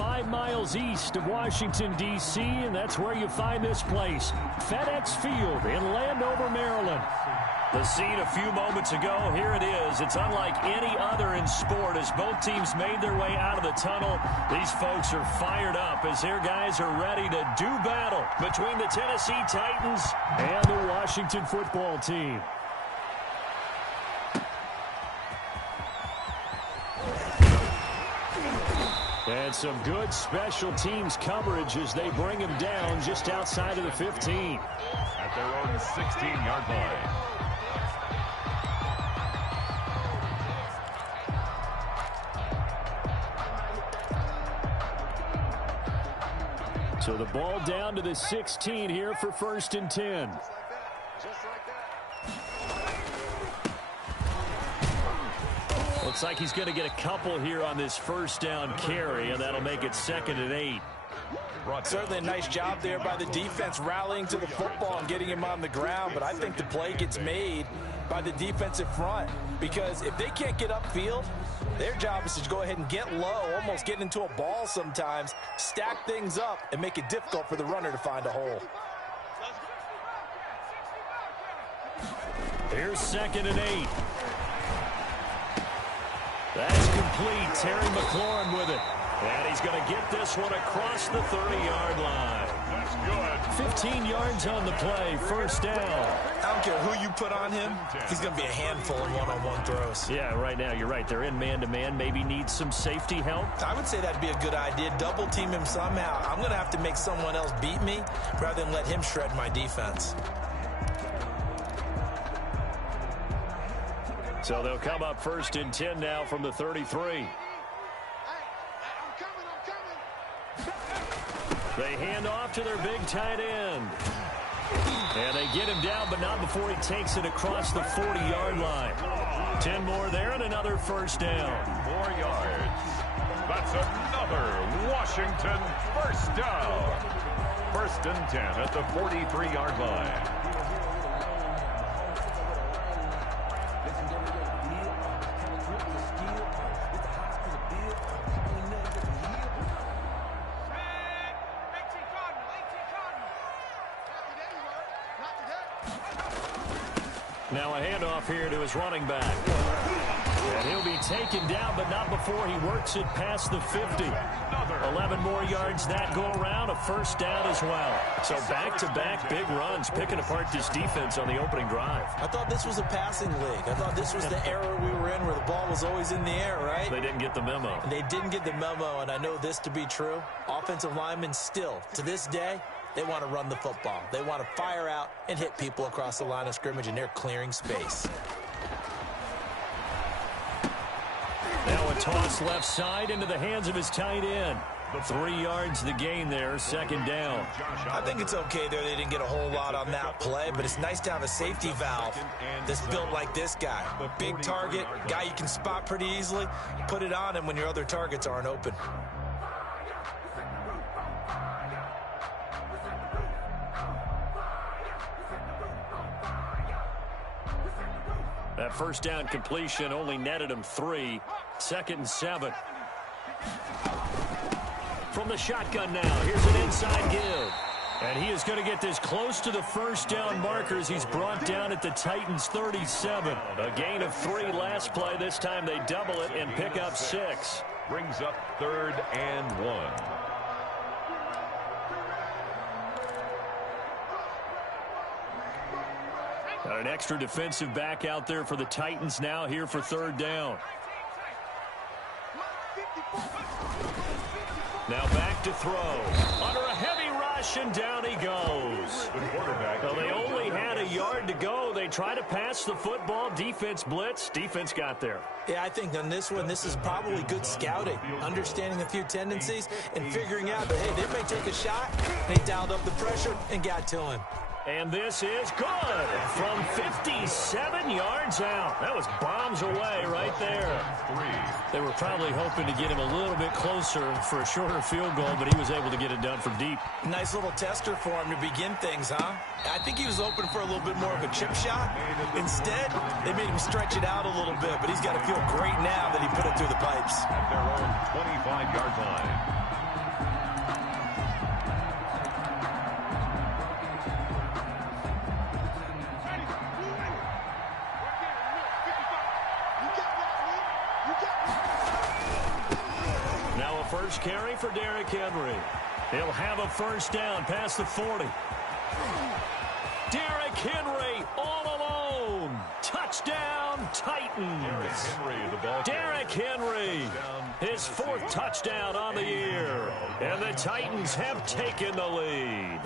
5 miles east of Washington, D.C., and that's where you find this place, FedEx Field in Landover, Maryland. The scene a few moments ago, here it is. It's unlike any other in sport as both teams made their way out of the tunnel. These folks are fired up as their guys are ready to do battle between the Tennessee Titans and the Washington football team. And some good special teams coverage as they bring him down just outside of the 15. At their own 16-yard line. So the ball down to the 16 here for 1st and 10. Looks like he's going to get a couple here on this first down carry, and that'll make it 2nd and 8. Certainly a nice job there by the defense rallying to the football and getting him on the ground, but I think the play gets made by the defensive front because if they can't get upfield, their job is to go ahead and get low, almost get into a ball sometimes, stack things up, and make it difficult for the runner to find a hole. Here's 2nd and 8. That's complete. Terry McLaurin with it. And he's going to get this one across the 30-yard line. That's good. 15 yards on the play, 1st down. I don't care who you put on him, he's going to be a handful in one-on-one throws. Yeah, right now, you're right. They're in man-to-man. Maybe needs some safety help. I would say that'd be a good idea. Double team him somehow. I'm going to have to make someone else beat me rather than let him shred my defense. So they'll come up 1st and 10 now from the 33. They hand off to their big tight end. And they get him down, but not before he takes it across the 40-yard line. 10 more there and another 1st down. 4 yards. That's another Washington 1st down. 1st and 10 at the 43-yard line. Now a handoff here to his running back. And he'll be taken down, but not before he works it past the 50. 11 more yards that go around, a 1st down as well. So back-to-back big runs, picking apart this defense on the opening drive. I thought this was a passing league. I thought this was the era we were in where the ball was always in the air, right? They didn't get the memo. They didn't get the memo, and I know this to be true. Offensive linemen still, to this day, they want to run the football. They want to fire out and hit people across the line of scrimmage, and they're clearing space. Now a toss left side into the hands of his tight end. 3 yards the gain there, 2nd down. I think it's okay there. They didn't get a whole lot on that play, but it's nice to have a safety valve that's built like this guy. Big target, guy you can spot pretty easily. Put it on him when your other targets aren't open. That 1st down completion only netted him 3. 2nd and 7. From the shotgun now, here's an inside give. And he is going to get this close to the 1st down markers. He's brought down at the Titans 37. A gain of 3 last play. This time they double it and pick up 6. Brings up 3rd and 1. Got an extra defensive back out there for the Titans now here for 3rd down. Now back to throw. Under a heavy rush, and down he goes. Well, they only had a yard to go. They try to pass the football. Defense blitz. Defense got there. Yeah, I think on this one, this is probably good scouting, understanding a few tendencies, and figuring out that, hey, they may take a shot. They dialed up the pressure and got to him. And this is good from 57 yards out. That was bombs away right there. They were probably hoping to get him a little bit closer for a shorter field goal, but he was able to get it done from deep. Nice little tester for him to begin things, huh? I think he was open for a little bit more of a chip shot. Instead, they made him stretch it out a little bit, but he's got to feel great now that he put it through the pipes. At their own 25-yard line. first carry for Derrick Henry. He'll have a first down past the 40. Derrick Henry all alone. Touchdown, Titans. Derrick Henry, his 4th touchdown on the year. And the Titans have taken the lead.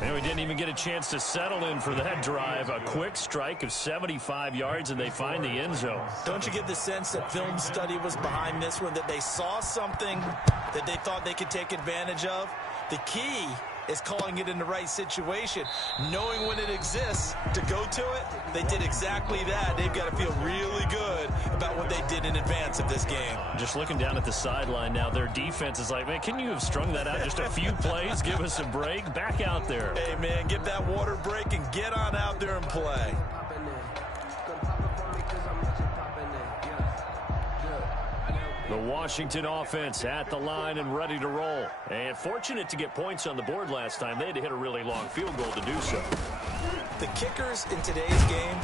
And we didn't even get a chance to settle in for that drive. A quick strike of 75 yards, and they find the end zone. Don't you get the sense that film study was behind this one, that they saw something that they thought they could take advantage of? The key is calling it in the right situation, knowing when it exists to go to it. They did exactly that. They've got to feel really good about what they did in advance of this game. Just looking down at the sideline now, their defense is like, man, can you have strung that out just a few plays? Give us a break. Back out there. Hey, man, get that water break and get on out there and play. The Washington offense at the line and ready to roll. And fortunate to get points on the board last time. They had to hit a really long field goal to do so. The kickers in today's game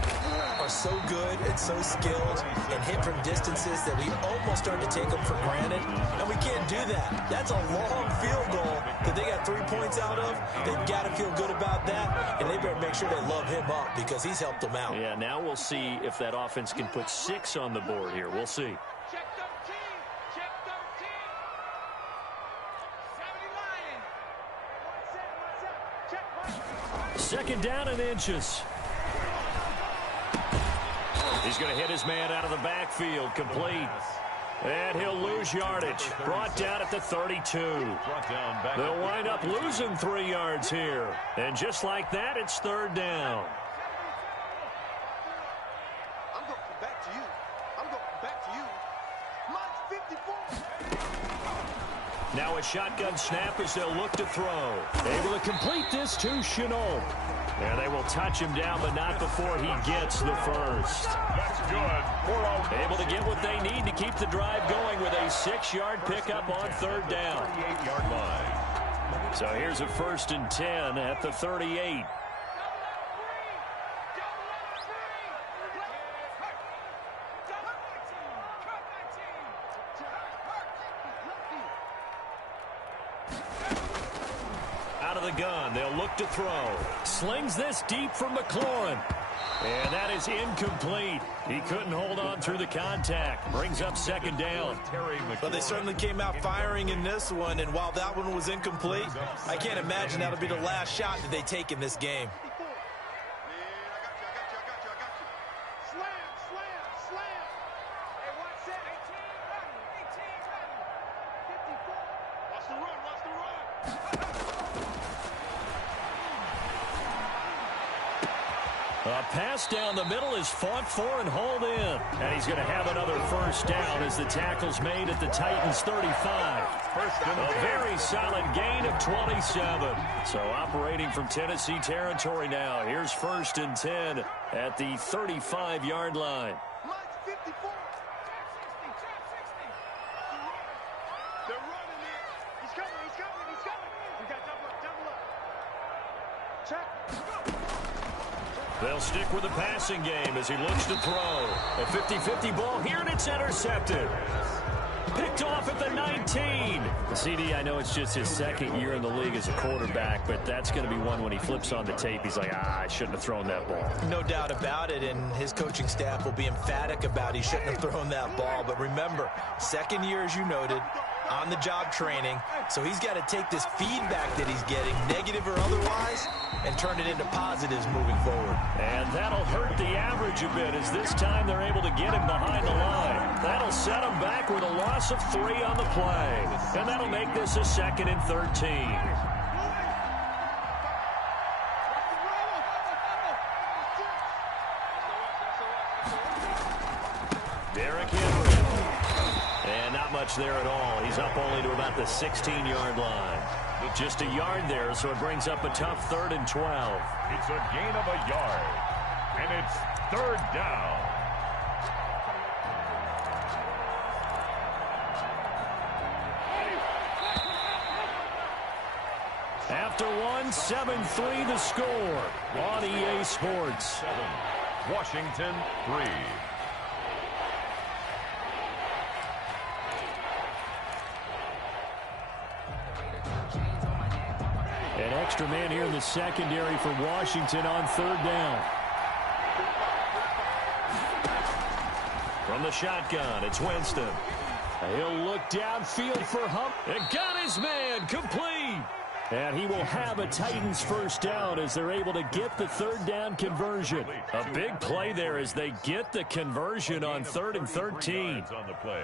are so good and so skilled and hit from distances that we almost start to take them for granted. And we can't do that. That's a long field goal that they got 3 points out of. They've got to feel good about that. And they better make sure they love him up because he's helped them out. Yeah, now we'll see if that offense can put 6 on the board here. We'll see. Second down and inches. He's going to hit his man out of the backfield. Complete. And he'll lose yardage. Brought down at the 32. They'll wind up losing 3 yards here. And just like that, it's 3rd down. I'm going back to you. I'm going back to you. Mine's 54. Now a shotgun snap as they'll look to throw. Able to complete this to Chenault. And they will touch him down, but not before he gets the first. That's good. Able to get what they need to keep the drive going with a 6-yard pickup on 3rd down. 38-yard line. So here's a 1st and 10 at the 38. The gun. They'll look to throw. Slings this deep from McLaurin. And that is incomplete. He couldn't hold on through the contact. Brings up 2nd down. Well, they certainly came out firing in this one, and while that one was incomplete, I can't imagine that'll be the last shot that they take in this game. A pass down the middle is fought for and hauled in. And he's going to have another 1st down as the tackle's made at the Titans' 35. A very solid gain of 27. So operating from Tennessee territory now. Here's 1st and 10 at the 35-yard line. Mine's 54. They're running it. He's coming. We got double up. Check. They'll stick with the passing game as he looks to throw. A 50-50 ball here, and it's intercepted. Picked off at the 19. The CD, I know it's just his 2nd year in the league as a quarterback, but that's going to be one when he flips on the tape. He's like, I shouldn't have thrown that ball. No doubt about it, and his coaching staff will be emphatic about he shouldn't have thrown that ball. But remember, 2nd year, as you noted, on-the-job training, so he's got to take this feedback that he's getting, negative or otherwise, and turn it into positives moving forward. And that'll hurt the average a bit as this time they're able to get him behind the line. That'll set him back with a loss of 3 on the play. And that'll make this a 2nd and 13. Derrick Henry. And not much there at all. He's up only to about the 16-yard line. Just a yard there, so it brings up a tough 3rd and 12. It's a gain of a yard, and it's 3rd down. After one, 7-3 the score on EA Sports. 7, Washington 3. extra man here in the secondary for Washington on third down. From the shotgun, it's Winston. He'll look downfield for Hump. And got his man complete. And he will have a Titans first down as they're able to get the third down conversion. A big play there as they get the conversion on 3rd and 13. On the play.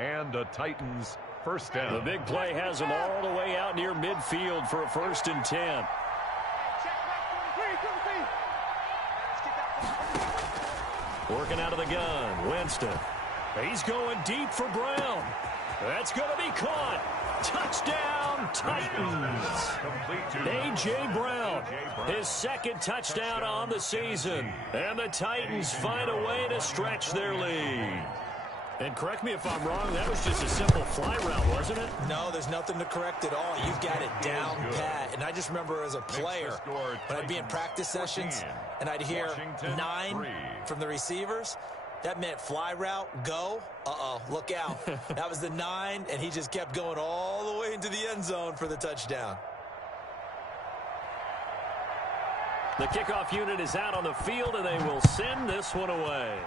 And the Titans first down. The big play has them all the way out near midfield for a 1st and 10. Working out of the gun, Winston. He's going deep for Brown. That's going to be caught. Touchdown, Titans. A.J. Brown, his 2nd touchdown on the season. And the Titans find a way to stretch their lead. And correct me if I'm wrong, that was just a simple fly route, wasn't it? No, there's nothing to correct at all. You've got it down pat. And I just remember as a player, when I'd be in practice sessions and I'd hear 9 from the receivers, that meant fly route, go. Uh-oh, look out. That was the 9, and he just kept going all the way into the end zone for the touchdown. The kickoff unit is out on the field, and they will send this one away.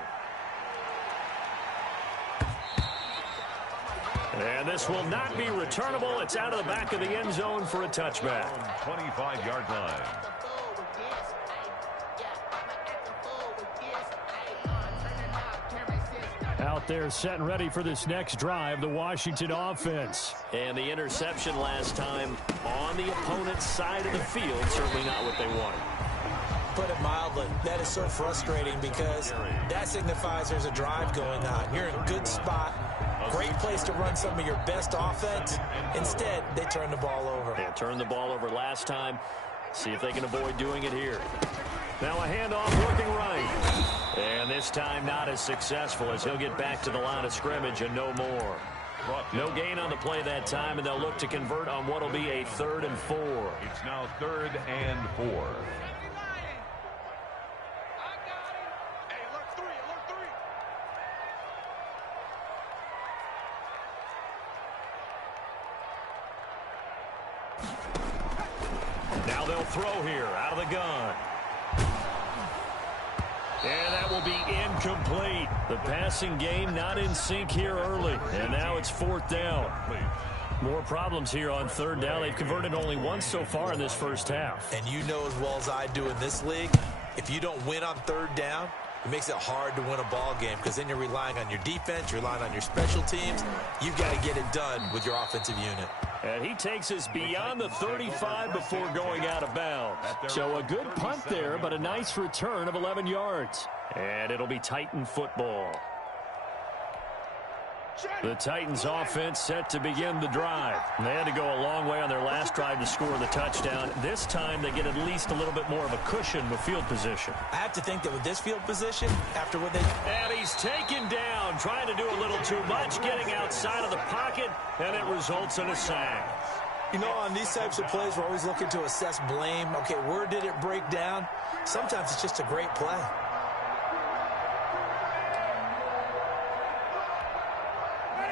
And this will not be returnable. It's out of the back of the end zone for a touchback. 25-yard line. Out there set and ready for this next drive, the Washington offense. And the interception last time on the opponent's side of the field, certainly not what they wanted. Put it mildly, that is so frustrating because that signifies there's a drive going on. You're in a good spot, great place to run some of your best offense. Instead, they turn the ball over. They turned the ball over last time. See if they can avoid doing it here. Now a handoff working right. And this time not as successful as he'll get back to the line of scrimmage and no more. No gain on the play that time, and they'll look to convert on what will be a 3rd and 4. It's now 3rd and 4. Now they'll throw here out of the gun. And that will be incomplete. The passing game not in sync here early. And now it's 4th down. More problems here on 3rd down. They've converted only once so far in this first half. And you know as well as I do in this league, if you don't win on 3rd down, it makes it hard to win a ball game because then you're relying on your defense, you're relying on your special teams. You've got to get it done with your offensive unit. And he takes us beyond the 35 before going out of bounds. So a good punt there, but a nice return of 11 yards. And it'll be Titan football. The Titans offense set to begin the drive. They had to go a long way on their last drive to score the touchdown. This time they get at least a little bit more of a cushion with field position. I have to think that with this field position, after what they... And he's taken down, trying to do a little too much, getting outside of the pocket, and it results in a sack. You know, on these types of plays, we're always looking to assess blame. Okay, where did it break down? Sometimes it's just a great play.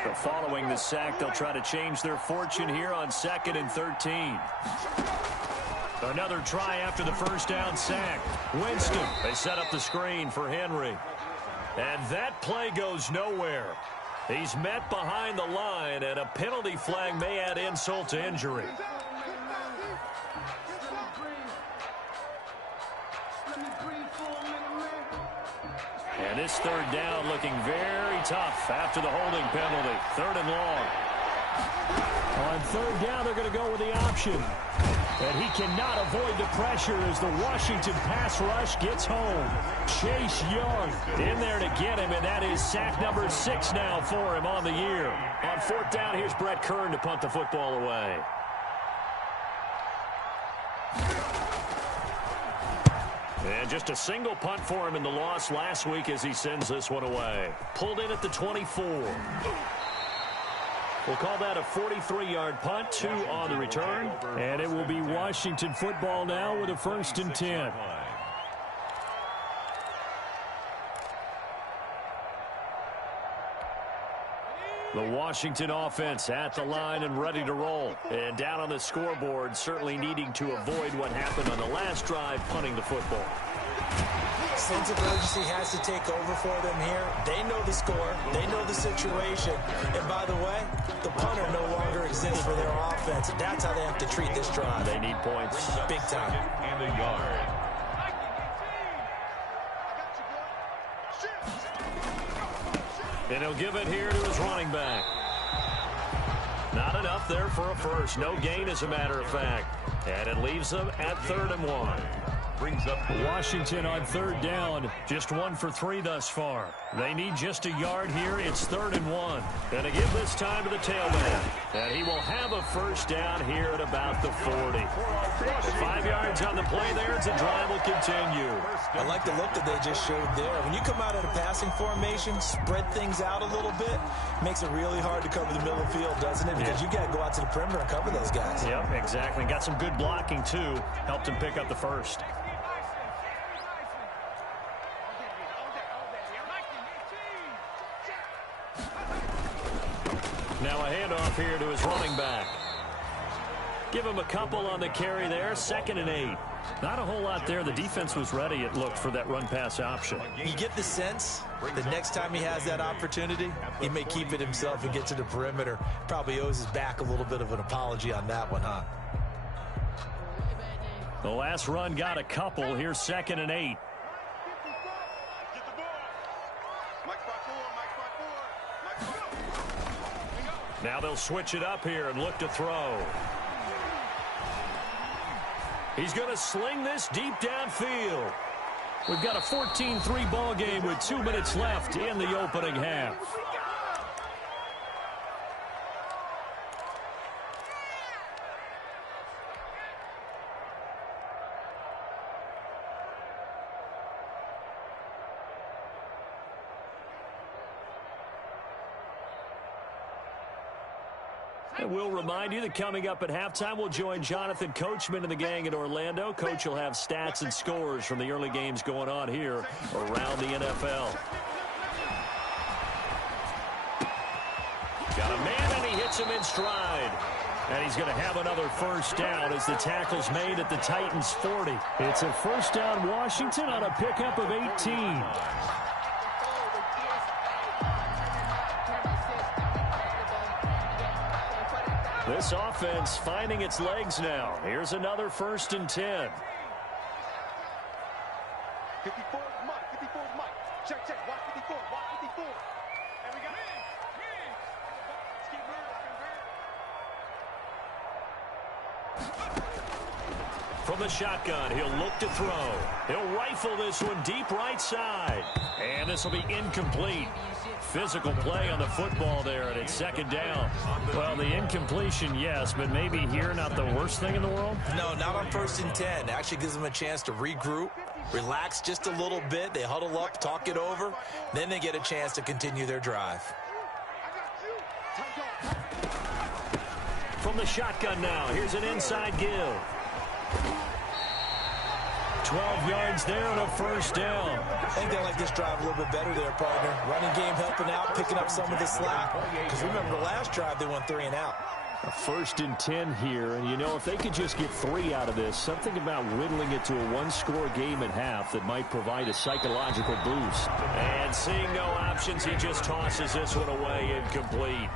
But following the sack, they'll try to change their fortune here on 2nd and 13. Another try after the first down sack. Winston, they set up the screen for Henry. And that play goes nowhere. He's met behind the line, and a penalty flag may add insult to injury. And this 3rd down looking very tough after the holding penalty. 3rd and long. On 3rd down, they're going to go with the option. And he cannot avoid the pressure as the Washington pass rush gets home. Chase Young in there to get him, and that is sack number 6 now for him on the year. On 4th down, here's Brett Kern to punt the football away. And just a single punt for him in the loss last week as he sends this one away. Pulled in at the 24. We'll call that a 43-yard punt, 2 on the return. And it will be Washington football now with a 1st and 10. The Washington offense at the line and ready to roll. And down on the scoreboard, certainly needing to avoid what happened on the last drive, punting the football. Sense of urgency has to take over for them here. They know the score. They know the situation. And by the way, the punter no longer exists for their offense. That's how they have to treat this drive. They need points. Big time. And a yard. And he'll give it here to his running back. Not enough there for a first. No gain, as a matter of fact. And it leaves them at 3rd and 1. Brings up Washington on 3rd down. Just 1 for 3 thus far. They need just a yard here. It's 3rd and 1. And to give this time to the tailback. And he will have a first down here at about the 40. 5 yards on the play there as the drive will continue. I like the look that they just showed there. When you come out in a passing formation, spread things out a little bit, makes it really hard to cover the middle of the field, doesn't it? Because you got to go out to the perimeter and cover those guys. Yep, exactly. Got some good blocking, too. Helped him pick up the first. Now a handoff here to his running back. Give him a couple on the carry there. 2nd and 8. Not a whole lot there. The defense was ready, it looked, for that run-pass option. You get the sense the next time he has that opportunity, he may keep it himself and get to the perimeter. Probably owes his back a little bit of an apology on that one, huh? The last run got a couple. Here's 2nd and 8. Now they'll switch it up here and look to throw. He's going to sling this deep downfield. We've got a 14-3 ball game with 2 minutes left in the opening half. And we'll remind you that coming up at halftime, we'll join Jonathan Coachman and the gang in Orlando. Coach will have stats and scores from the early games going on here around the NFL. Got a man, and he hits him in stride. And he's going to have another first down as the tackle's made at the Titans' 40. It's a first down Washington on a pickup of 18. This offense finding its legs now. Here's another 1st and 10. 54 is Mike. 54 is Mike. Check, check. Watch 54. Watch 54. And we got From the shotgun, he'll look to throw. He'll rifle this one deep right side. And this will be incomplete. Physical play on the football there, and it's 2nd down. Well, the incompletion, yes, but maybe here not the worst thing in the world? No, not on 1st and 10. Actually gives them a chance to regroup, relax just a little bit. They huddle up, talk it over. Then they get a chance to continue their drive. From the shotgun now, here's an inside give. 12 yards there and a first down. I think they like this drive a little bit better there, partner. Running game helping out, picking up some of the slack. Because remember, the last drive, they went 3 and out. A 1st and 10 here, and you know, if they could just get 3 out of this, something about whittling it to a 1-score game at half that might provide a psychological boost. And seeing no options, he just tosses this one away, incomplete.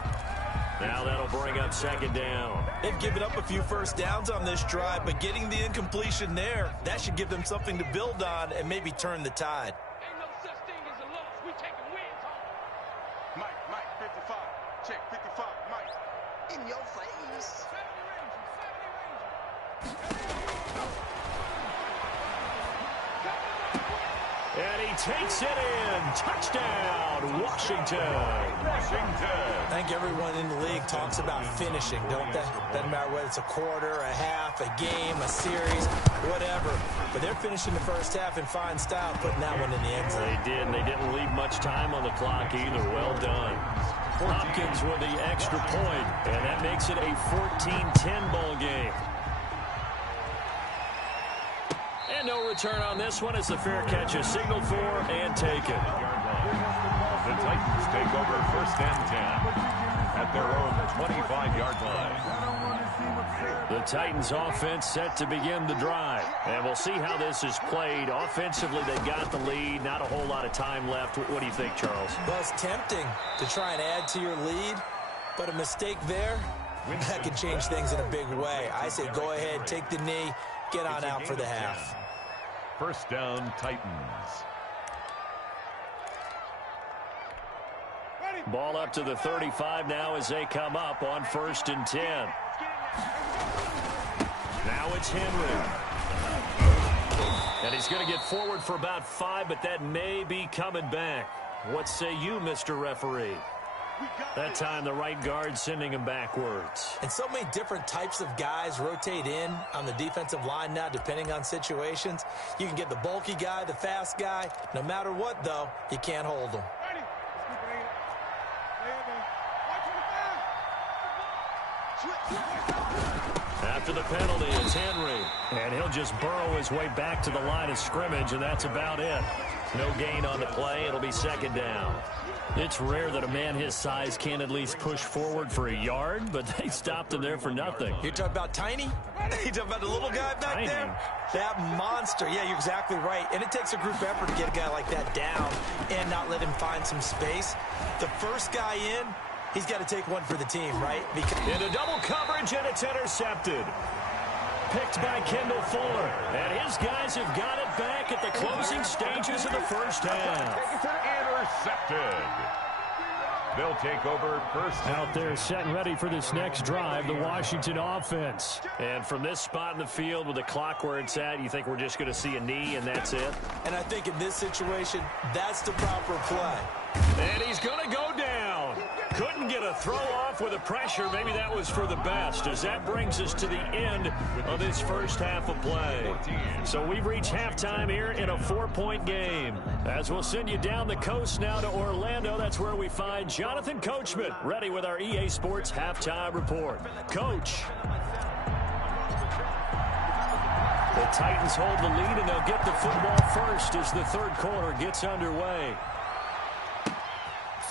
Now that'll bring up 2nd down. They've given up a few first downs on this drive, but getting the incompletion there, that should give them something to build on and maybe turn the tide. Ain't no such thing as a loss. We taking wins home. Mike, 55. Check, 55. Mike. In your face. And he takes it in. Touchdown, Washington. Washington. I think everyone in the league talks about finishing, don't they? Doesn't matter whether it's a quarter, a half, a game, a series, whatever. But they're finishing the first half in fine style, putting that one in the end zone. They did, and they didn't leave much time on the clock either. Well done. Hopkins with the extra point, and that makes it a 14-10 ball game. And no return on this one as the fair catch is signaled for and taken. The Titans take over 1st and 10. their own 25-yard line. The Titans offense set to begin the drive. And we'll see how this is played. Offensively, they've got the lead. Not a whole lot of time left. What do you think, Charles? Well, it's tempting to try and add to your lead, but a mistake there, that can change things in a big way. I say go ahead, take the knee, get on out for the half. First down, Titans. Ball up to the 35 now as they come up on 1st and 10. Now it's Henry. And he's going to get forward for about 5, but that may be coming back. What say you, Mr. Referee? That time the right guard sending him backwards. And so many different types of guys rotate in on the defensive line now depending on situations. You can get the bulky guy, the fast guy. No matter what, though, you can't hold them. After the penalty, it's Henry. And he'll just burrow his way back to the line of scrimmage, and that's about it. No gain on the play. It'll be 2nd down. It's rare that a man his size can't at least push forward for a yard, but they stopped him there for nothing. You're talking about Tiny? You're talking about the little guy back there? That monster. Yeah, you're exactly right. And it takes a group effort to get a guy like that down and not let him find some space. The first guy in, he's got to take one for the team, right? Into double coverage, and it's intercepted. Picked by Kendall Fuller. And his guys have got it back at the closing stages of the first half. Intercepted. They'll take over first. Out there set and ready for this next drive, the Washington offense. And from this spot in the field with the clock where it's at, you think we're just going to see a knee and that's it? And I think in this situation, that's the proper play. And he's going to go down. Couldn't get a throw off with the pressure. Maybe that was for the best, as that brings us to the end of this first half of play. So we've reached halftime here in a 4-point game. As we'll send you down the coast now to Orlando, that's where we find Jonathan Coachman, ready with our EA Sports halftime report. Coach. The Titans hold the lead, and they'll get the football first as the third quarter gets underway.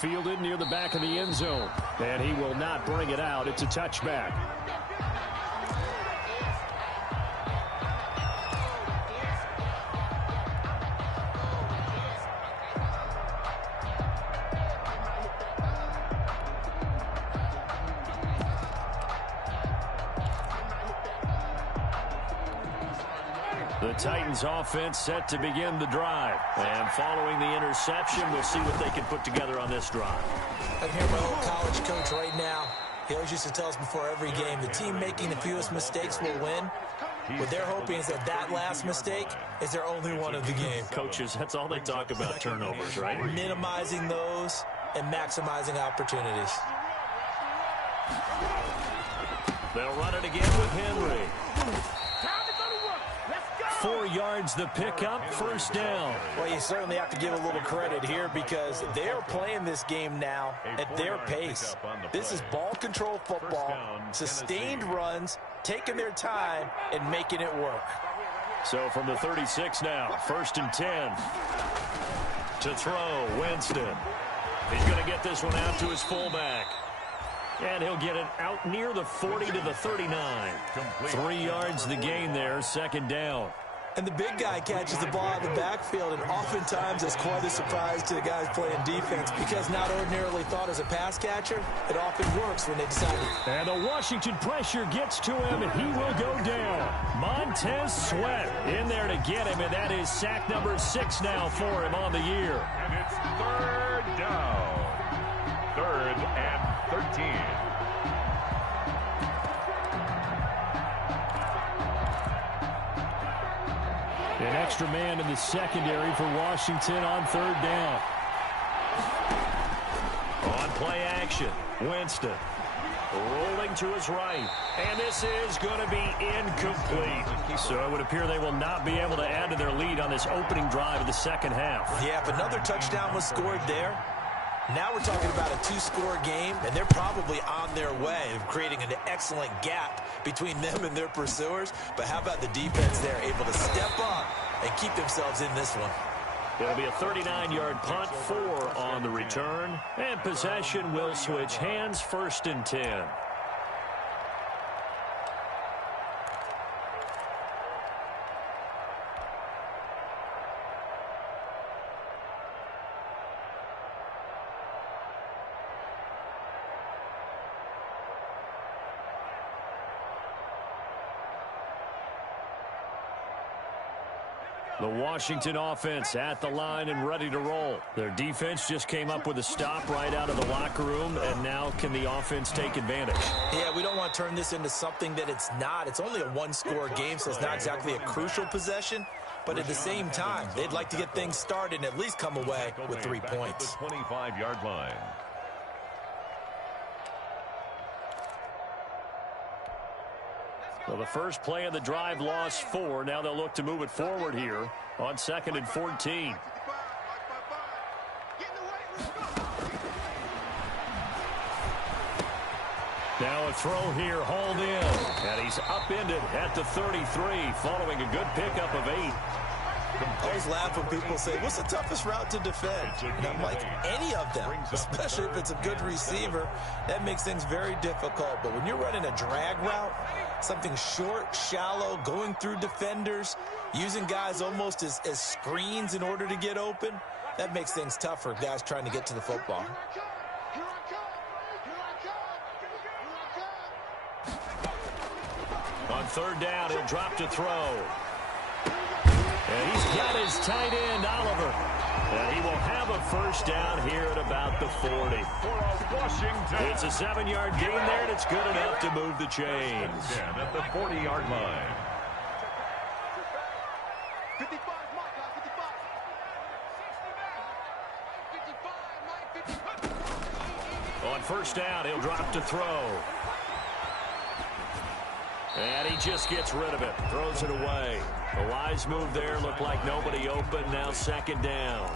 Fielded near the back of the end zone, and he will not bring it out. It's a touchback. The Titans offense set to begin the drive. And following the interception, we'll see what they can put together on this drive. I can hear my old college coach right now. He always used to tell us before every game, the team making the fewest mistakes will win. What they're hoping is that that last mistake is their only one of the game. Coaches, that's all they talk about, turnovers, right? Minimizing those and maximizing opportunities. They'll run it again with Henry. 4 yards the pickup, first down. Well, you certainly have to give a little credit here because they're playing this game now at their pace. This is ball control football, sustained runs, taking their time, and making it work. So from the 36 now, 1st and 10. To throw, Winston. He's going to get this one out to his fullback. And he'll get it out near the 40 to the 39. 3 yards the gain there, 2nd down. And the big guy catches the ball out of the backfield, and oftentimes that's quite a surprise to the guys playing defense because not ordinarily thought as a pass catcher, it often works when they decide to. And the Washington pressure gets to him, and he will go down. Montez Sweat in there to get him, and that is sack number 6 now for him on the year. And it's 3rd down. 3rd and 13. An extra man in the secondary for Washington on 3rd down. On play action, Winston rolling to his right. And this is going to be incomplete. So it would appear they will not be able to add to their lead on this opening drive of the second half. Yeah, if another touchdown was scored there, now we're talking about a 2-score game, and they're probably on their way of creating an excellent gap between them and their pursuers. But how about the defense there, able to step up and keep themselves in this one? It'll be a 39-yard punt, 4 on the return. And possession will switch hands, 1st and 10. The Washington offense at the line and ready to roll. Their defense just came up with a stop right out of the locker room, and now can the offense take advantage? Yeah, we don't want to turn this into something that it's not. It's only a one-score game, so it's not exactly a crucial possession. But at the same time, they'd like to get things started and at least come away with 3 points. The 25-yard line. So the first play of the drive lost 4. Now they'll look to move it forward here on 2nd and 14. Now a throw here, hauled in. And he's upended at the 33 following a good pickup of 8. I always laugh when people say, what's the toughest route to defend? And I'm like, any of them, especially if it's a good receiver. That makes things very difficult. But when you're running a drag route, something short, shallow, going through defenders, using guys almost as screens in order to get open, that makes things tough for guys trying to get to the football. On 3rd down, he'll drop to throw. And he's got his tight end, Oliver. And he will have a 1st down here at about the 40. It's a 7-yard gain there, and it's good enough to move the chains. At the 40-yard line. On 1st down, he'll drop to throw. And he just gets rid of it, throws it away. A wise move there, looked like nobody open, now 2nd down.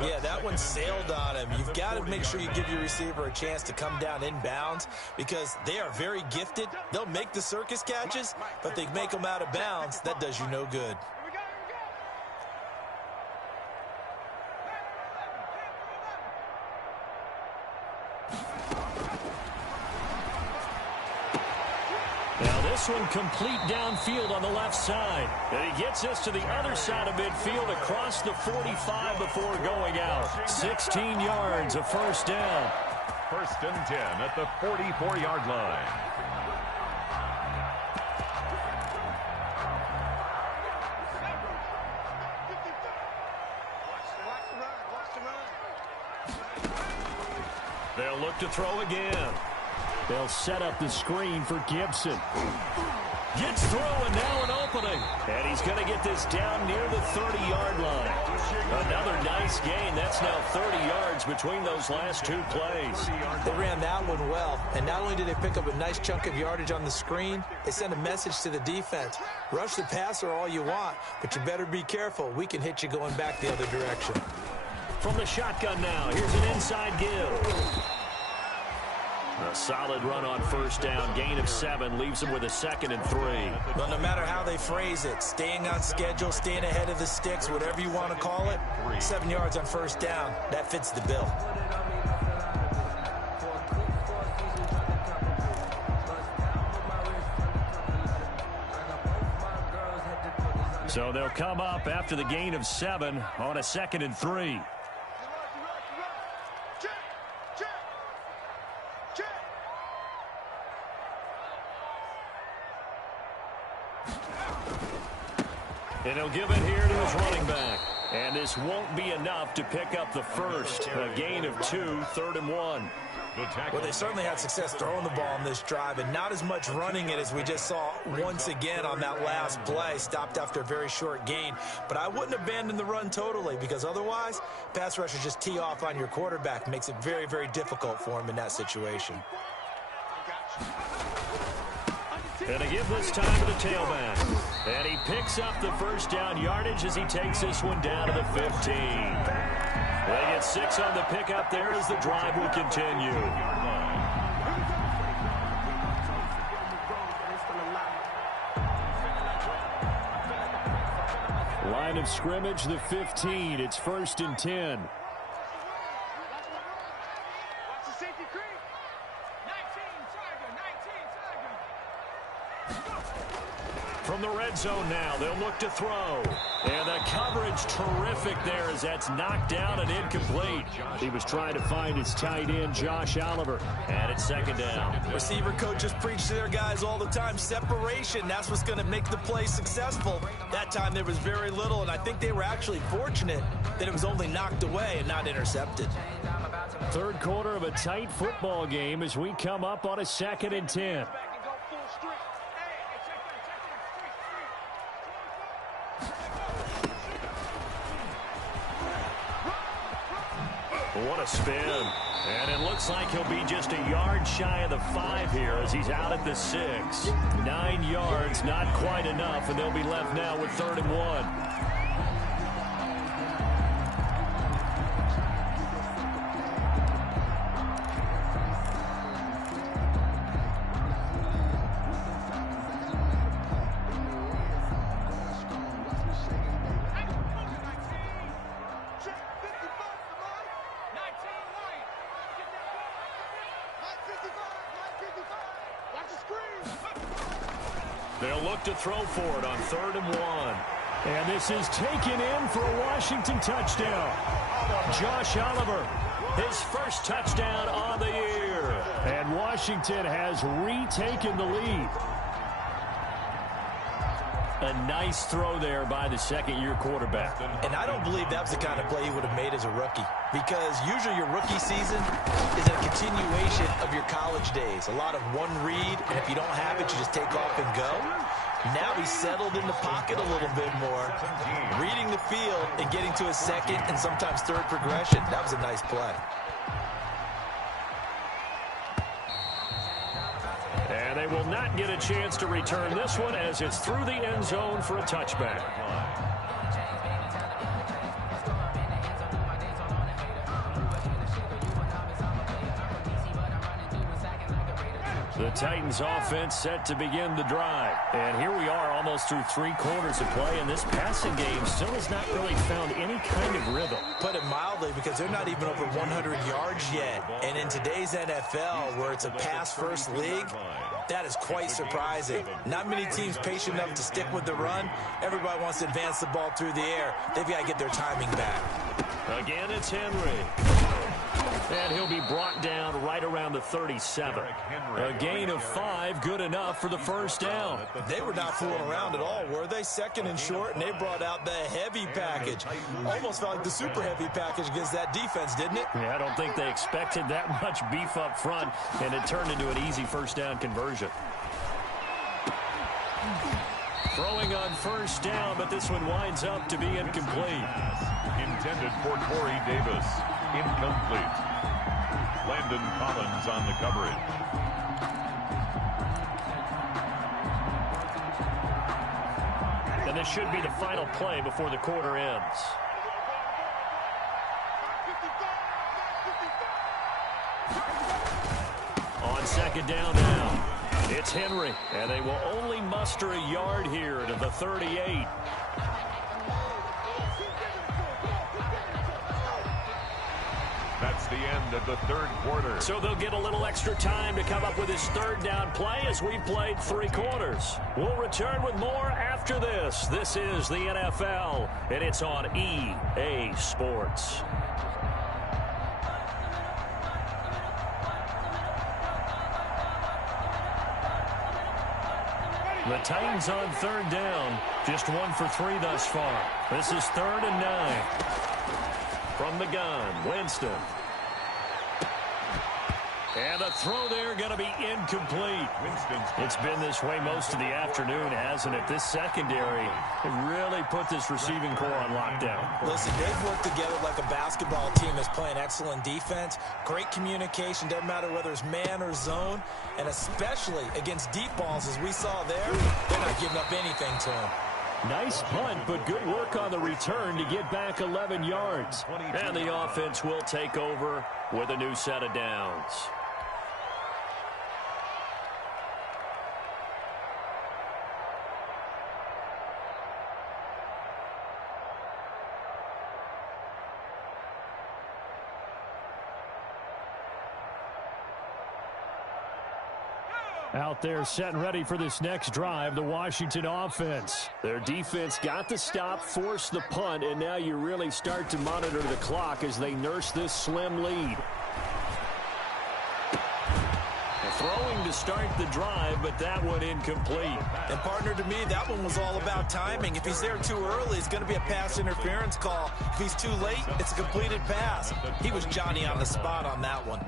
Yeah, that one sailed on him. You've got to make sure you give your receiver a chance to come down inbounds because they are very gifted. They'll make the circus catches, but they make them out of bounds. That does you no good. This one complete downfield on the left side. And he gets us to the other side of midfield across the 45 before going out. 16 yards, a 1st down. 1st and 10 at the 44-yard line. They'll look to throw again. They'll set up the screen for Gibson. Gets through, and now an opening. And he's going to get this down near the 30-yard line. Another nice gain. That's now 30 yards between those last 2 plays. They ran that one well, and not only did they pick up a nice chunk of yardage on the screen, they sent a message to the defense. Rush the passer all you want, but you better be careful. We can hit you going back the other direction. From the shotgun now, here's an inside give. A solid run on 1st down. Gain of 7 leaves him with a 2nd and 3. Well, no matter how they phrase it, staying on schedule, staying ahead of the sticks, whatever you want to call it, 7 yards on 1st down, that fits the bill. So they'll come up after the gain of 7 on a 2nd and 3. And he'll give it here to his running back. And this won't be enough to pick up the first. A gain of 2, 3rd and 1. Well, they certainly had success throwing the ball in this drive, and not as much running it as we just saw once again on that last play. Stopped after a very short gain. But I wouldn't abandon the run totally, because otherwise, pass rushers just tee off on your quarterback. Makes it very, very difficult for him in that situation. And to give this time to the tailback. And he picks up the 1st down yardage as he takes this one down to the 15. They get 6 on the pickup there as the drive will continue. line of scrimmage, the 15. It's 1st and 10. From the red zone now, they'll look to throw. And the coverage terrific there as that's knocked down and incomplete. He was trying to find his tight end, Josh Oliver. And it's 2nd down. Receiver coaches preach to their guys all the time. Separation, that's what's going to make the play successful. That time there was very little, and I think they were actually fortunate that it was only knocked away and not intercepted. 3rd quarter of a tight football game as we come up on a 2nd and 10. What a spin. And it looks like he'll be just a yard shy of the 5 here as he's out at the 6. 9 yards, not quite enough, and they'll be left now with 3rd and 1. They'll look to throw for it on 3rd and 1. And this is taken in for a Washington touchdown. Josh Oliver, his first touchdown on the year. And Washington has retaken the lead. A nice throw there by the 2nd-year quarterback. And I don't believe that was the kind of play he would have made as a rookie, because usually your rookie season is a continuation of your college days. A lot of one read, and if you don't have it, you just take off and go. Now he's settled in the pocket a little bit more, reading the field and getting to his 2nd and sometimes 3rd progression. That was a nice play. And they will not get a chance to return this one as it's through the end zone for a touchback. The Titans offense set to begin the drive. And here we are almost through 3 quarters of play, and this passing game still has not really found any kind of rhythm. Put it mildly, because they're not even over 100 yards yet. And in today's NFL, where it's a pass-first league, that is quite surprising. Not many teams patient enough to stick with the run. Everybody wants to advance the ball through the air. They've got to get their timing back. Again, it's Henry. And he'll be brought down right around the 37. A gain of 5, good enough for the 1st down. They were not fooling around at all, were they? 2nd and short, and they brought out the heavy package. Almost felt like the super heavy package against that defense, didn't it? Yeah, I don't think they expected that much beef up front, and it turned into an easy 1st down conversion. Throwing on 1st down, but this one winds up to be incomplete. Intended for Corey Davis. Incomplete. Landon Collins on the coverage. And this should be the final play before the quarter ends. On 2nd down now, it's Henry, and they will only muster a yard here to the 38. That's the end of the 3rd quarter. So they'll get a little extra time to come up with his 3rd down play as we played 3 quarters. We'll return with more after this. This is the NFL, and it's on EA Sports. The Titans on 3rd down, just 1 for 3 thus far. This is 3rd and 9. From the gun, Winston. And the throw there going to be incomplete. It's been this way most of the afternoon, hasn't it? This secondary really put this receiving core on lockdown. Listen, they've worked together like a basketball team that's playing excellent defense. Great communication, doesn't matter whether it's man or zone. And especially against deep balls, as we saw there, they're not giving up anything to them. Nice punt, but good work on the return to get back 11 yards. And the offense will take over with a new set of downs. Out there set and ready for this next drive, the Washington offense. Their defense got the stop, forced the punt, and now you really start to monitor the clock as they nurse this slim lead. Throwing to start the drive, but that one incomplete. And partner, to me, that one was all about timing. If he's there too early, it's going to be a pass interference call. If he's too late, it's a completed pass. He was Johnny on the spot on that one.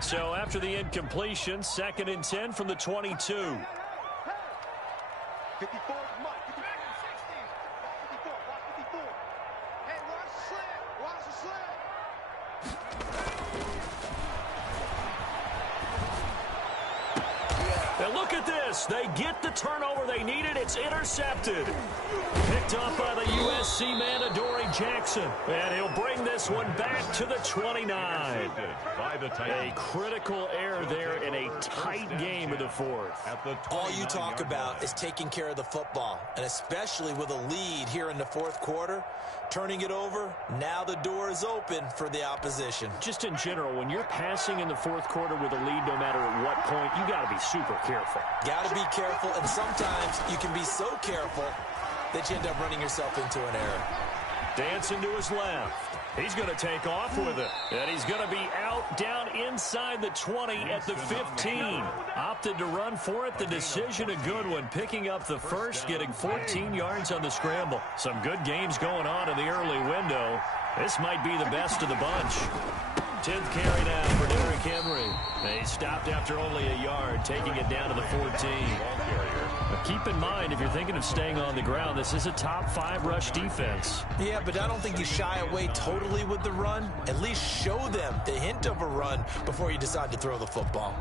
So after the incompletion, 2nd and 10 from the 22. 54 Mike. 54. 54. Hey, watch the slant. Watch the slant. And look at this. They get the turnover they needed. It's intercepted. Picked up by the USC man, Adoree Jackson. And he'll bring this one back to the 29. A critical error there in a tight game of the fourth. All you talk about is taking care of the football, and especially with a lead here in the fourth quarter. Turning it over, now the door is open for the opposition. Just in general, when you're passing in the fourth quarter with a lead, no matter at what point, you got to be super careful. Got to be careful, and sometimes you can be so careful that you end up running yourself into an error. Dancing to his left. He's going to take off with it. And he's going to be out down inside the 20 at the 15. Opted to run for it. The decision a good one. Picking up the first, getting 14 yards on the scramble. Some good games going on in the early window. This might be the best of the bunch. 10th carry now for Derrick Henry. They stopped after only a yard, taking it down to the 14. But keep in mind, if you're thinking of staying on the ground, this is a top 5 rush defense. Yeah, but I don't think you shy away totally with the run. At least show them the hint of a run before you decide to throw the football.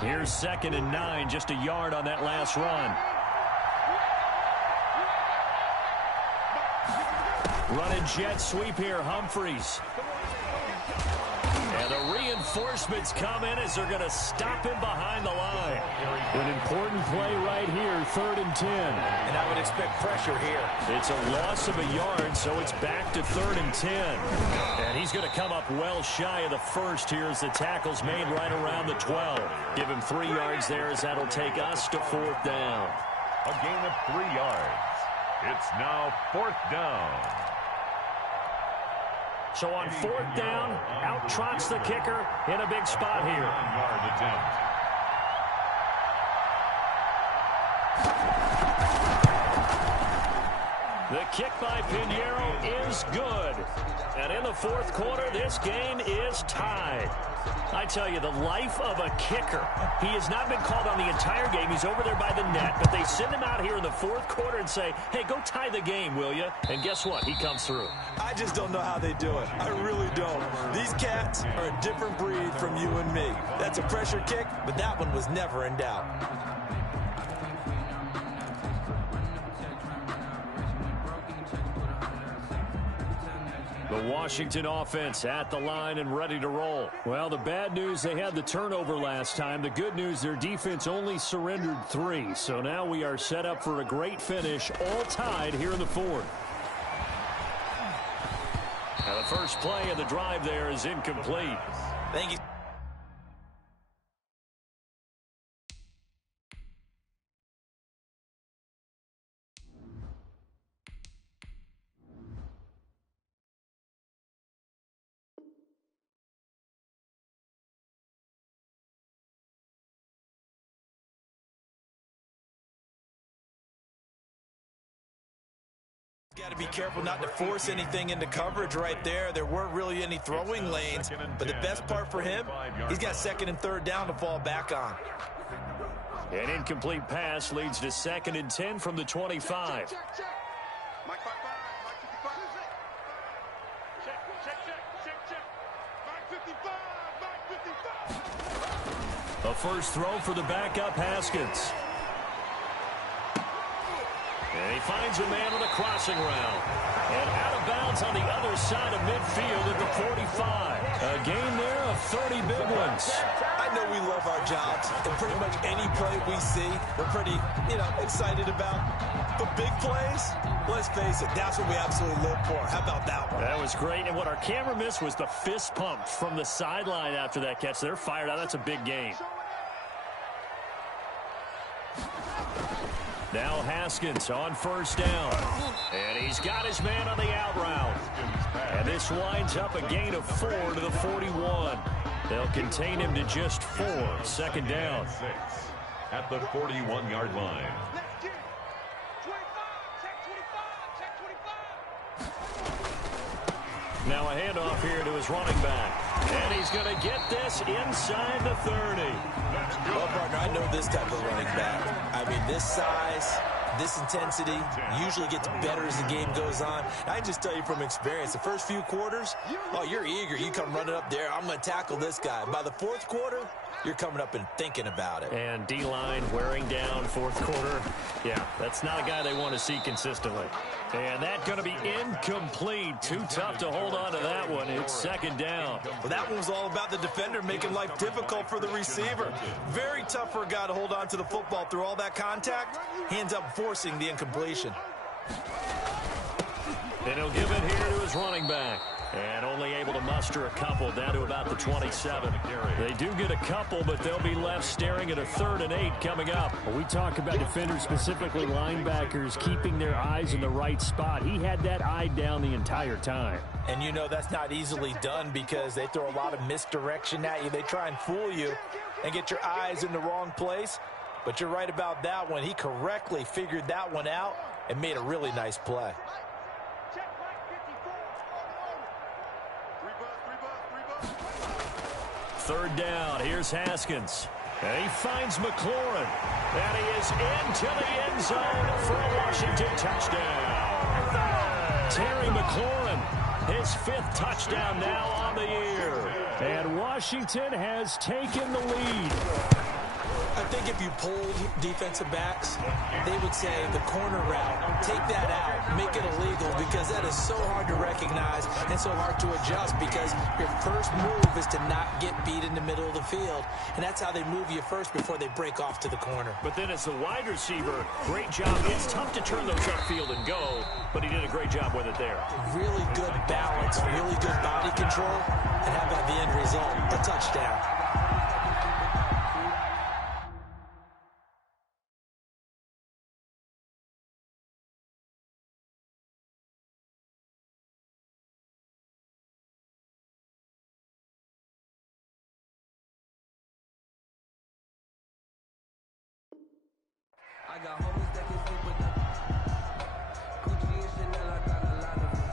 Here's 2nd and 9, just a yard on that last run. Running jet sweep here, Humphreys. And the reinforcements come in as they're going to stop him behind the line. An important play right here, 3rd and 10. And I would expect pressure here. It's a loss of a yard, so it's back to 3rd and 10. And he's going to come up well shy of the first here as the tackle's made right around the 12. Give him 3 yards there as that'll take us to 4th down. A gain of 3 yards. It's now 4th down. So on 4th down, out trots the kicker in a big spot here. 1-yard attempt. The kick by Pinheiro is good. And in the fourth quarter, this game is tied. I tell you, the life of a kicker. He has not been called on the entire game. He's over there by the net, but they send him out here in the fourth quarter and say, hey, go tie the game, will you? And guess what? He comes through. I just don't know how they do it. I really don't. These cats are a different breed from you and me. That's a pressure kick, but that one was never in doubt. The Washington offense at the line and ready to roll. Well, the bad news, they had the turnover last time. The good news, their defense only surrendered 3. So now we are set up for a great finish, all tied here in the fourth. Now the first play of the drive there is incomplete. Thank you. Got to be careful not to force anything into coverage right there. There weren't really any throwing lanes, but the best part for him, he's got 2nd and 3rd down to fall back on. An incomplete pass leads to 2nd and 10 from the 25. Check. Mike 55, Mike 55. Check. Mike 55, Mike 55. A first throw for the backup Haskins. And he finds a man on the crossing route. And out of bounds on the other side of midfield at the 45. A gain there of 30 big ones. I know we love our jobs, and pretty much any play we see, we're pretty, excited about. But big plays, let's face it, that's what we absolutely live for. How about that one? That was great, and what our camera missed was the fist pump from the sideline after that catch. They're fired out. That's a big gain. Now Haskins on first down. And he's got his man on the out route. And this winds up a gain of 4 to the 41. They'll contain him to just 4. Second down. At the 41-yard line. Now a handoff here to his running back. And he's going to get this inside the 30. Well, partner, I know this type of running back. I mean, this size, this intensity usually gets better as the game goes on. I can just tell you from experience, the first few quarters, oh, you're eager. You come running up there, I'm going to tackle this guy. By the fourth quarter, you're coming up and thinking about it. And D-line wearing down fourth quarter. Yeah, that's not a guy they want to see consistently. And that's going to be incomplete. Too tough to hold on to that one. It's second down. Well, that one was all about the defender making life difficult for the receiver. Very tough for a guy to hold on to the football through all that contact. He ends up forcing the incompletion. And he'll give it here to his running back. And only able to muster a couple down to about the 27. They do get a couple, but they'll be left staring at a 3rd and 8 coming up. When we talk about defenders, specifically linebackers, keeping their eyes in the right spot. He had that eye down the entire time. And that's not easily done because they throw a lot of misdirection at you. They try and fool you and get your eyes in the wrong place. But you're right about that one. He correctly figured that one out and made a really nice play. Third down. Here's Haskins. And he finds McLaurin. And he is into the end zone for a Washington touchdown. Terry McLaurin, his 5th touchdown now on the year. And Washington has taken the lead. I think if you polled defensive backs, they would say the corner route, take that out, make it illegal, because that is so hard to recognize and so hard to adjust because your first move is to not get beat in the middle of the field. And that's how they move you first before they break off to the corner. But then as the wide receiver, great job. It's tough to turn those upfield and go, but he did a great job with it there. Really good balance, really good body control, and how about the end result? A touchdown. I got homies that can sleep with them. Gucci and Chanel, I got a lot of them.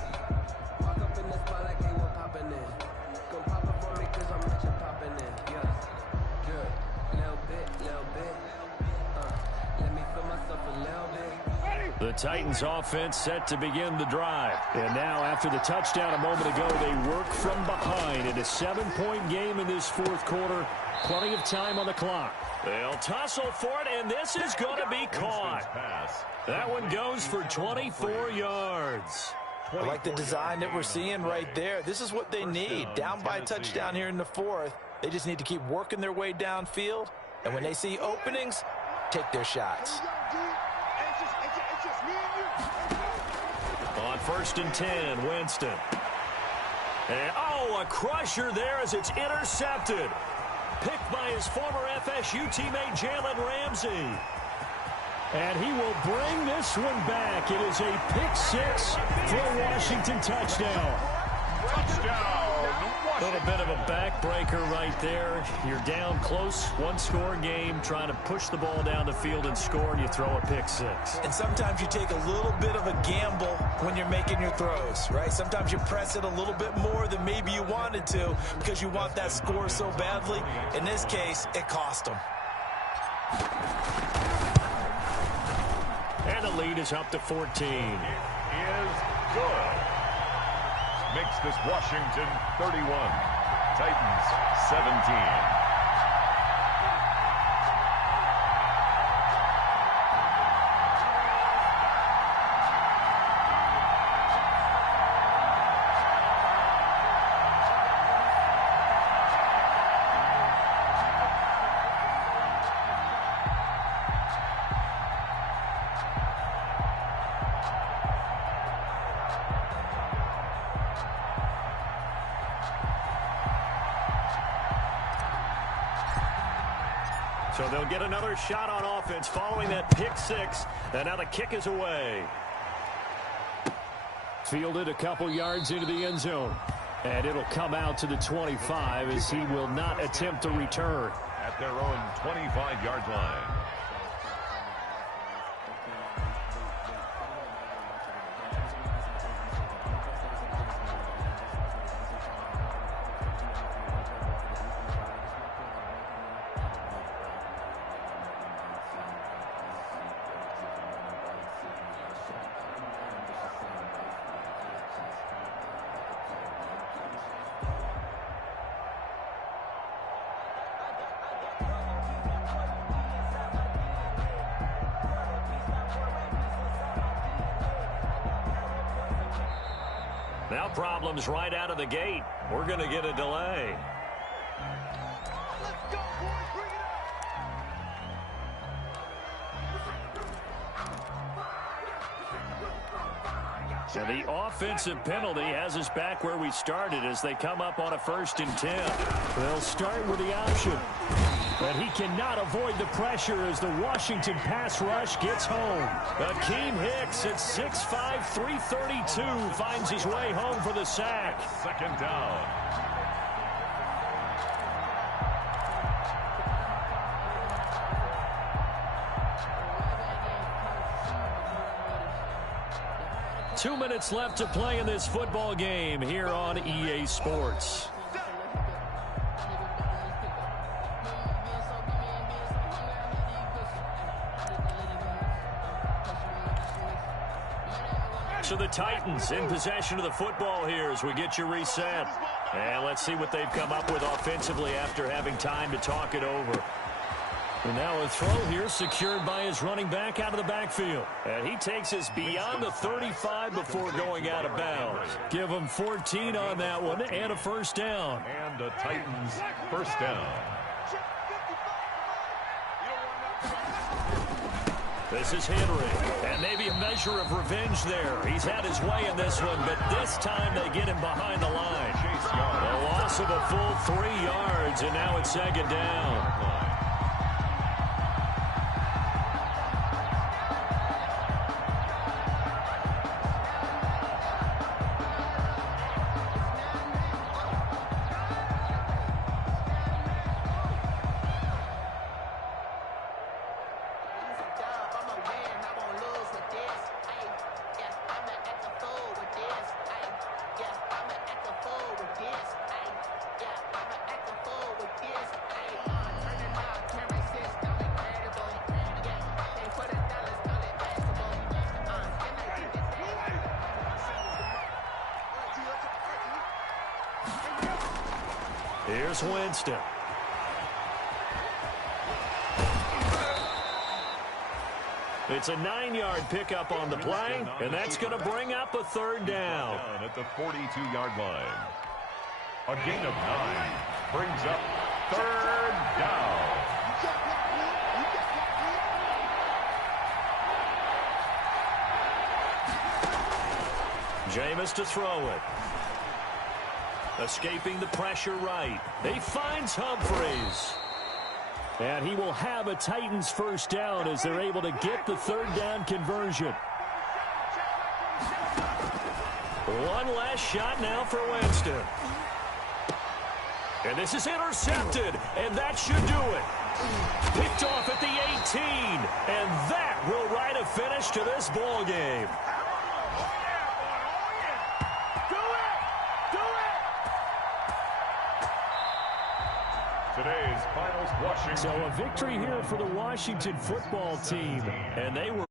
Walk up in the spot like they were popping in. Gon' pop it for me cause I'm rich and popping in. Yeah, good. Little bit. Let me feel myself a little bit. The Titans offense set to begin the drive. And now after the touchdown a moment ago, they work from behind in a 7-point game in this fourth quarter. Plenty of time on the clock. They'll tussle for it, and this is going to be caught. That one goes for 24 yards. I like the design that we're seeing right there. This is what they need. Down by a touchdown here in the 4th. They just need to keep working their way downfield. And when they see openings, take their shots. On 1st and 10, Winston. And, a crusher there as it's intercepted. Picked by his former FSU teammate Jalen Ramsey. And he will bring this one back. It is a pick 6 for a Washington touchdown. A little bit of a backbreaker right there. You're down close, one-score game, trying to push the ball down the field and score, and you throw a pick 6. And sometimes you take a little bit of a gamble when you're making your throws, right? Sometimes you press it a little bit more than maybe you wanted to because you want that score so badly. In this case, it cost them. And the lead is up to 14. Is good. Makes this Washington 31, Titans 17. So they'll get another shot on offense following that pick six. And now the kick is away. Fielded a couple yards into the end zone. And it'll come out to the 25 as he will not attempt to return. At their own 25-yard line. Now problems right out of the gate. We're going to get a delay. Let's go, boys. Bring it up. So the offensive penalty has us back where we started as they come up on a 1st and 10. They'll start with the option. But he cannot avoid the pressure as the Washington pass rush gets home. Akeem Hicks at 6'5", 332 finds his way home for the sack. 2nd down. Two minutes left to play in this football game here on EA Sports. So the Titans in possession of the football here as we get you reset. And let's see what they've come up with offensively after having time to talk it over. And now a throw here secured by his running back out of the backfield. And he takes us beyond the 35 before going out of bounds. Give him 14 on that one and a 1st down. And the Titans 1st down. This is Henry, and maybe a measure of revenge there. He's had his way in this one, but this time they get him behind the line. A loss of a full 3 yards, and now it's 2nd down. Here's Winston. It's a 9-yard pickup on the play, and that's going to bring up a 3rd down. At the 42-yard line. A gain of 9 brings up 3rd down. Jameis to throw it. Escaping the pressure right. He finds Humphreys. And he will have a Titans 1st down as they're able to get the 3rd down conversion. One last shot now for Winston. And this is intercepted, and that should do it. Picked off at the 18, and that will write a finish to this ball game. Today's finals, Washington. So a victory here for the Washington football team. And they were